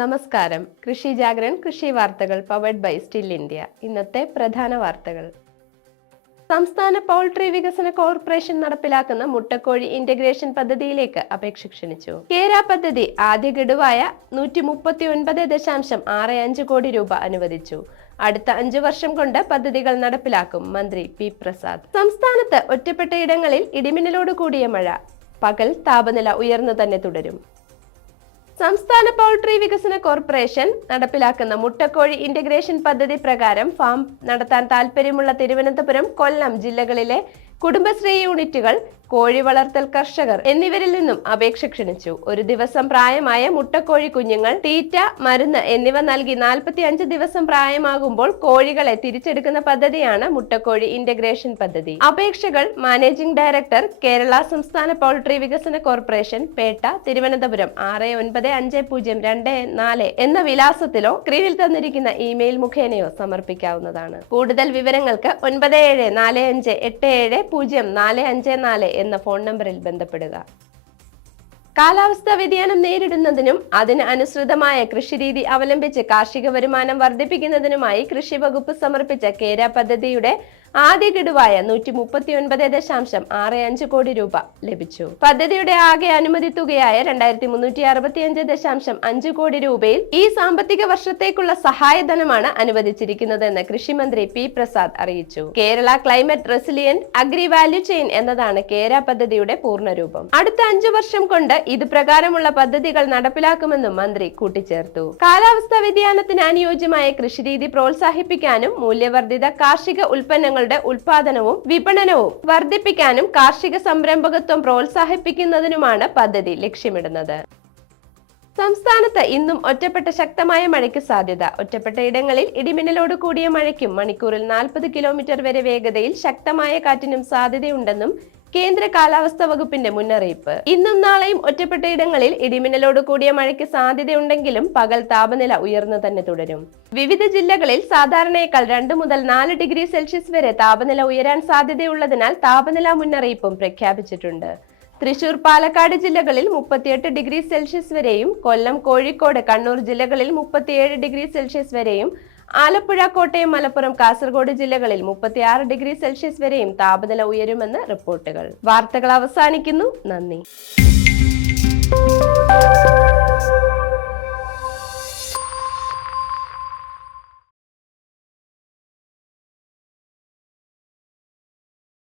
നമസ്കാരം. കൃഷി ജാഗരൺ കൃഷി വാർത്തകൾ പവർഡ് ബൈ സ്റ്റിൽ ഇന്ത്യ ഇന്നത്തെ പ്രധാന വാർത്തകൾ. സംസ്ഥാന പൗൾട്രി വികസന കോർപ്പറേഷൻ നടപ്പിലാക്കുന്ന മുട്ടക്കോഴി ഇന്റഗ്രേഷൻ പദ്ധതിയിലേക്ക് അപേക്ഷ ക്ഷണിച്ചു. കേര പദ്ധതി ആദ്യ ഗഡുവായ നൂറ്റി മുപ്പത്തി ഒൻപത് ദശാംശം ആറ് അഞ്ച് കോടി രൂപ അനുവദിച്ചു. അടുത്ത അഞ്ചു വർഷം കൊണ്ട് പദ്ധതികൾ നടപ്പിലാക്കും മന്ത്രി പി പ്രസാദ്. സംസ്ഥാനത്ത് ഒറ്റപ്പെട്ട ഇടങ്ങളിൽ ഇടിമിന്നലോട് കൂടിയ മഴ. പകൽ താപനില ഉയർന്നു തന്നെ തുടരും. സംസ്ഥാന പൗൾട്രി വികസന കോർപ്പറേഷൻ നടപ്പിലാക്കുന്ന മുട്ടക്കോഴി ഇന്റഗ്രേഷൻ പദ്ധതി പ്രകാരം ഫാം നടത്താൻ താൽപ്പര്യമുള്ള തിരുവനന്തപുരം കൊല്ലം ജില്ലകളിലെ കുടുംബശ്രീ യൂണിറ്റുകൾ കോഴി വളർത്തൽ കർഷകർ എന്നിവരിൽ നിന്നും അപേക്ഷ ക്ഷണിച്ചു. ഒരു ദിവസം പ്രായമായ മുട്ടക്കോഴി കുഞ്ഞുങ്ങൾ തീറ്റ മരുന്ന് എന്നിവ നൽകി നാൽപ്പത്തി അഞ്ച് ദിവസം പ്രായമാകുമ്പോൾ കോഴികളെ തിരിച്ചെടുക്കുന്ന പദ്ധതിയാണ് മുട്ടക്കോഴി ഇന്റഗ്രേഷൻ പദ്ധതി. അപേക്ഷകൾ മാനേജിംഗ് ഡയറക്ടർ കേരള സംസ്ഥാന പൗൾട്രി വികസന കോർപ്പറേഷൻ പേട്ട തിരുവനന്തപുരം ആറ് ഒൻപത് അഞ്ച് പൂജ്യം രണ്ട് നാല് എന്ന വിലാസത്തിലോ സ്ക്രീനിൽ തന്നിരിക്കുന്ന ഇമെയിൽ മുഖേനയോ സമർപ്പിക്കാവുന്നതാണ്. കൂടുതൽ വിവരങ്ങൾക്ക് ഒൻപത് ഏഴ് നാല് അഞ്ച് എട്ട് ഏഴ് പൂജ്യം നാല് അഞ്ച് നാല് എന്ന ഫോൺ നമ്പറിൽ ബന്ധപ്പെടുക. കാലാവസ്ഥാ വ്യതിയാനം നേരിടുന്നതിനും അതിന് അനുസൃതമായ കൃഷിരീതി അവലംബിച്ച് കാർഷിക വരുമാനം വർദ്ധിപ്പിക്കുന്നതിനുമായി കൃഷി വകുപ്പ് സമർപ്പിച്ച കേര പദ്ധതിയുടെ ആദ്യ ഗഡുവായ നൂറ്റി മുപ്പത്തി ഒൻപത് ദശാംശം ആറ് അഞ്ച് കോടി രൂപ ലഭിച്ചു. പദ്ധതിയുടെ ആകെ അനുമതി തുകയായ രണ്ടായിരത്തി മുന്നൂറ്റി അറുപത്തി അഞ്ച് ദശാംശം അഞ്ച് കോടി രൂപയിൽ ഈ സാമ്പത്തിക വർഷത്തേക്കുള്ള സഹായധനമാണ് അനുവദിച്ചിരിക്കുന്നതെന്ന് കൃഷിമന്ത്രി പി പ്രസാദ് അറിയിച്ചു. Kerala climate resilient agri value chain എന്നതാണ് കേര പദ്ധതിയുടെ പൂർണരൂപം. അടുത്ത അഞ്ചു വർഷം കൊണ്ട് ഇത് പ്രകാരമുള്ള പദ്ധതികൾ നടപ്പിലാക്കുമെന്നും മന്ത്രി കൂട്ടിച്ചേർത്തു. കാലാവസ്ഥാ വ്യതിയാനത്തിന് അനുയോജ്യമായ കൃഷിരീതി പ്രോത്സാഹിപ്പിക്കാനും മൂല്യവർദ്ധിത കാർഷിക ഉൽപ്പന്നങ്ങളുടെ ഉൽപാദനവും വിപണനവും വർദ്ധിപ്പിക്കാനും കാർഷിക സംരംഭകത്വം പ്രോത്സാഹിപ്പിക്കുന്നതിനുമാണ് പദ്ധതി ലക്ഷ്യമിടുന്നത്. സംസ്ഥാനത്ത് ഇന്നും ഒറ്റപ്പെട്ട ശക്തമായ മഴയ്ക്ക് സാധ്യത. ഒറ്റപ്പെട്ട ഇടങ്ങളിൽ ഇടിമിന്നലോട് കൂടിയ മഴയ്ക്കും മണിക്കൂറിൽ നാൽപ്പത് കിലോമീറ്റർ വരെ വേഗതയിൽ ശക്തമായ കാറ്റിനും സാധ്യതയുണ്ടെന്നും കേന്ദ്ര കാലാവസ്ഥാ വകുപ്പിന്റെ മുന്നറിയിപ്പ്. ഇന്നും നാളെയും ഒറ്റപ്പെട്ട ഇടങ്ങളിൽ ഇടിമിന്നലോട് കൂടിയ മഴയ്ക്ക് സാധ്യതയുണ്ടെങ്കിലും പകൽ താപനില ഉയർന്നു തന്നെ തുടരും. വിവിധ ജില്ലകളിൽ സാധാരണയേക്കാൾ രണ്ട് മുതൽ നാല് ഡിഗ്രി സെൽഷ്യസ് വരെ താപനില ഉയരാൻ സാധ്യതയുള്ളതിനാൽ താപനില മുന്നറിയിപ്പും പ്രഖ്യാപിച്ചിട്ടുണ്ട്. തൃശൂർ പാലക്കാട് ജില്ലകളിൽ മുപ്പത്തിയെട്ട് ഡിഗ്രി സെൽഷ്യസ് വരെയും കൊല്ലം കോഴിക്കോട് കണ്ണൂർ ജില്ലകളിൽ മുപ്പത്തിയേഴ് ഡിഗ്രി സെൽഷ്യസ് വരെയും ആലപ്പുഴ കോട്ടയം മലപ്പുറം കാസർഗോഡ് ജില്ലകളിൽ മുപ്പത്തിയാറ് ഡിഗ്രി സെൽഷ്യസ് വരെയും താപനില ഉയരുമെന്ന് റിപ്പോർട്ടുകൾ. വാർത്തകൾ അവസാനിക്കുന്നു. നന്ദി.